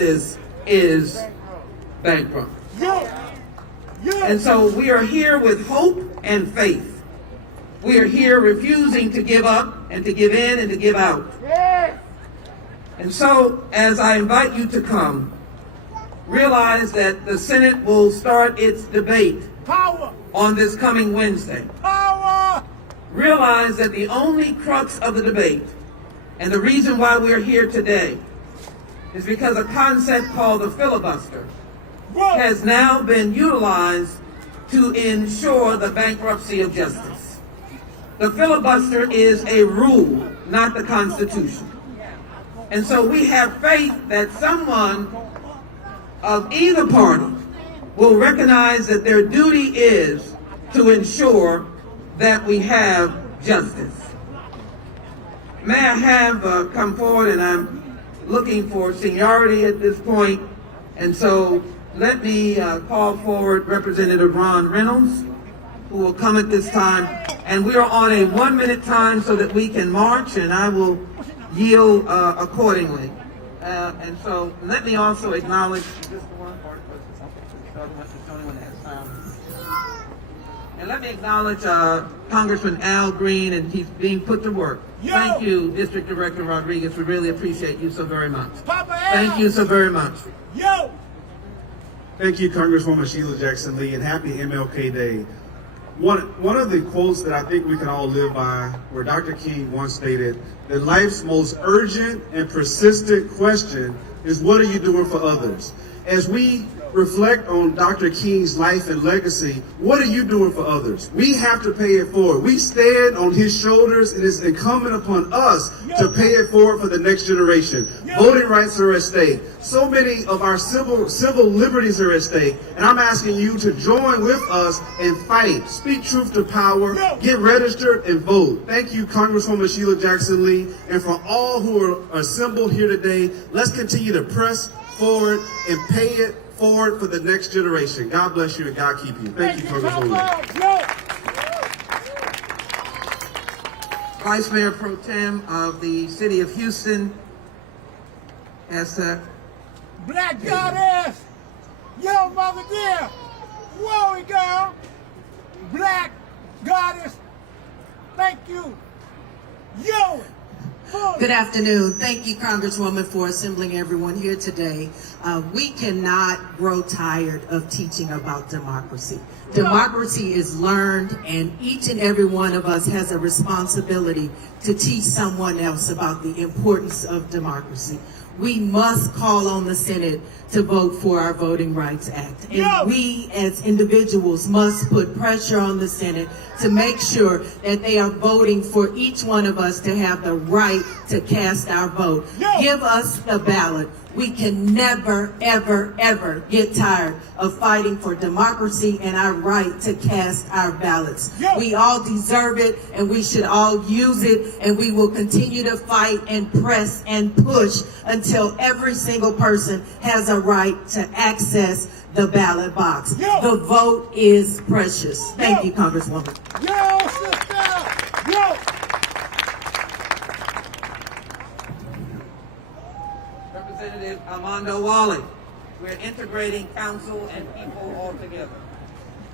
is bankrupt. And so we are here with hope and faith. We are here refusing to give up and to give in and to give out. And so as I invite you to come, realize that the Senate will start its debate on this coming Wednesday. Realize that the only crux of the debate and the reason why we are here today is because a concept called the filibuster has now been utilized to ensure the bankruptcy of justice. The filibuster is a rule, not the Constitution. And so we have faith that someone of either party will recognize that their duty is to ensure that we have justice. May I have come forward, and I'm looking for seniority at this point, and so let me call forward Representative Ron Reynolds, who will come at this time, and we are on a 1-minute time so that we can march, and I will yield accordingly. And so let me also acknowledge and let me acknowledge Congressman Al Green, and he's being put to work. Thank you, District Director Rodriguez. We really appreciate you so very much. Thank you so very much. Thank you, Congresswoman Sheila Jackson Lee, and happy MLK Day. One of the quotes that I think we can all live by, where Dr. King once stated that life's most urgent and persistent question is, what are you doing for others? As we reflect on Dr. King's life and legacy, what are you doing for others? We have to pay it forward. We stand on his shoulders, and it's incumbent upon us to pay it forward for the next generation. Voting rights are at stake. So many of our civil liberties are at stake, and I'm asking you to join with us and fight. Speak truth to power, get registered, and vote. Thank you, Congresswoman Sheila Jackson Lee, and for all who are assembled here today, let's continue to press forward and pay it forward for the next generation. God bless you and God keep you. Thank you, Congresswoman. Vice Mayor Pro Tem of the City of Houston, Black Goddess! Yo, mother dear! Whoa, girl! Black Goddess! Thank you! Yo! Good afternoon. Thank you, Congresswoman, for assembling everyone here today. We cannot grow tired of teaching about democracy. Democracy is learned, and each and every one of us has a responsibility to teach someone else about the importance of democracy. We must call on the Senate to vote for our Voting Rights Act. And we as individuals must put pressure on the Senate to make sure that they are voting for each one of us to have the right to cast our vote. Give us the ballot. We can never, ever, ever get tired of fighting for democracy and our right to cast our ballots. We all deserve it, and we should all use it, and we will continue to fight and press and push until every single person has a right to access the ballot box. The vote is precious. Thank you, Congresswoman. Yo, sister! Yo! Representative Armando Wally. We're integrating council and people all together.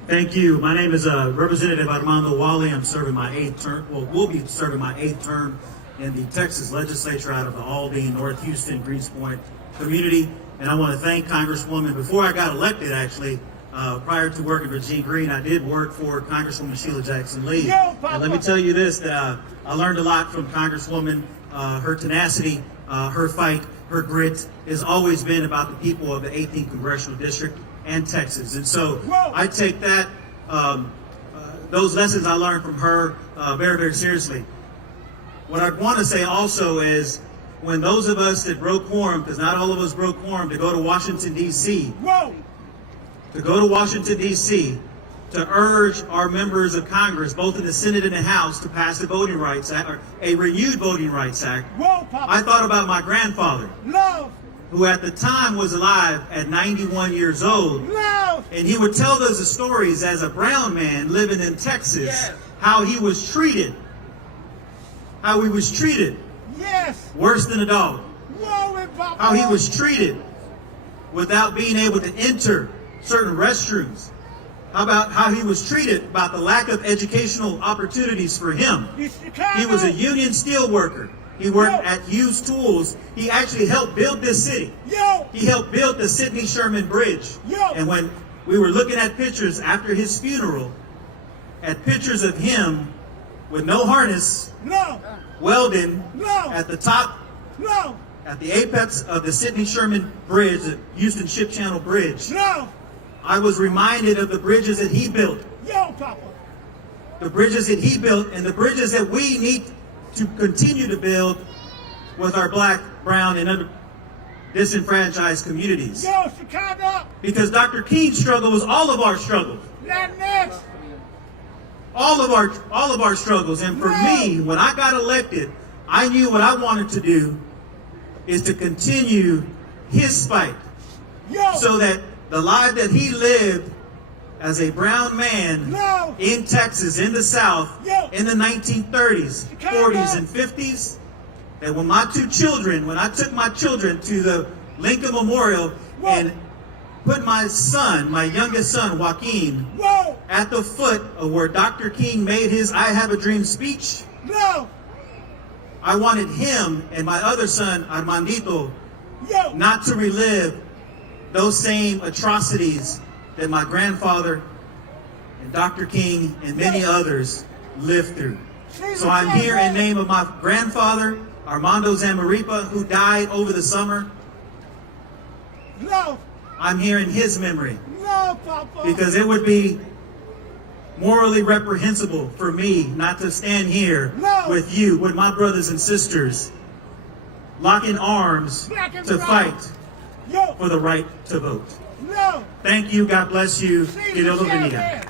Thank you. My name is Representative Armando Wally. I'm serving my 8th term, well, will be serving my 8th term in the Texas legislature out of the Albany, North Houston, Greens Point community. And I want to thank Congresswoman. Before I got elected, actually, prior to working for Gene Green, I did work for Congresswoman Sheila Jackson Lee. And let me tell you this, that I learned a lot from Congresswoman. Her tenacity, her fight, her grit has always been about the people of the 18th Congressional District and Texas. And so I take that, those lessons I learned from her very, very seriously. What I want to say also is, when those of us that broke quorum, because not all of us broke quorum, to go to Washington, D.C., to urge our members of Congress, both in the Senate and the House, to pass the Voting Rights Act, or a renewed Voting Rights Act, I thought about my grandfather, who at the time was alive at 91 years old, and he would tell us the stories as a brown man living in Texas, how he was treated, worse than a dog, how he was treated without being able to enter certain restrooms. How about how he was treated, about the lack of educational opportunities for him? He was a union steel worker. He worked at Hughes Tools. He actually helped build this city. He helped build the Sidney Sherman Bridge. And when we were looking at pictures after his funeral, at pictures of him with no harness, welding at the top, at the apex of the Sidney Sherman Bridge, the Houston Ship Channel Bridge, I was reminded of the bridges that he built. The bridges that he built and the bridges that we need to continue to build with our black, brown, and other disenfranchised communities. Chicago. Because Dr. King's struggle was all of our struggles. Next. All of our struggles. And for me, when I got elected, I knew what I wanted to do is to continue his fight. So that the life that he lived as a brown man in Texas, in the South, in the 1930s, 40s, and 50s, that when I took my children to the Lincoln Memorial and put my son, my youngest son, Joaquin, at the foot of where Dr. King made his I Have a Dream speech, I wanted him and my other son, Armandito, not to relive those same atrocities that my grandfather and Dr. King and many others lived through. So I'm here in name of my grandfather, Armando Zamaripa, who died over the summer. I'm here in his memory. Because it would be morally reprehensible for me not to stand here with you, with my brothers and sisters, locking arms to fight for the right to vote. Thank you. God bless you. Que Dios los bendiga.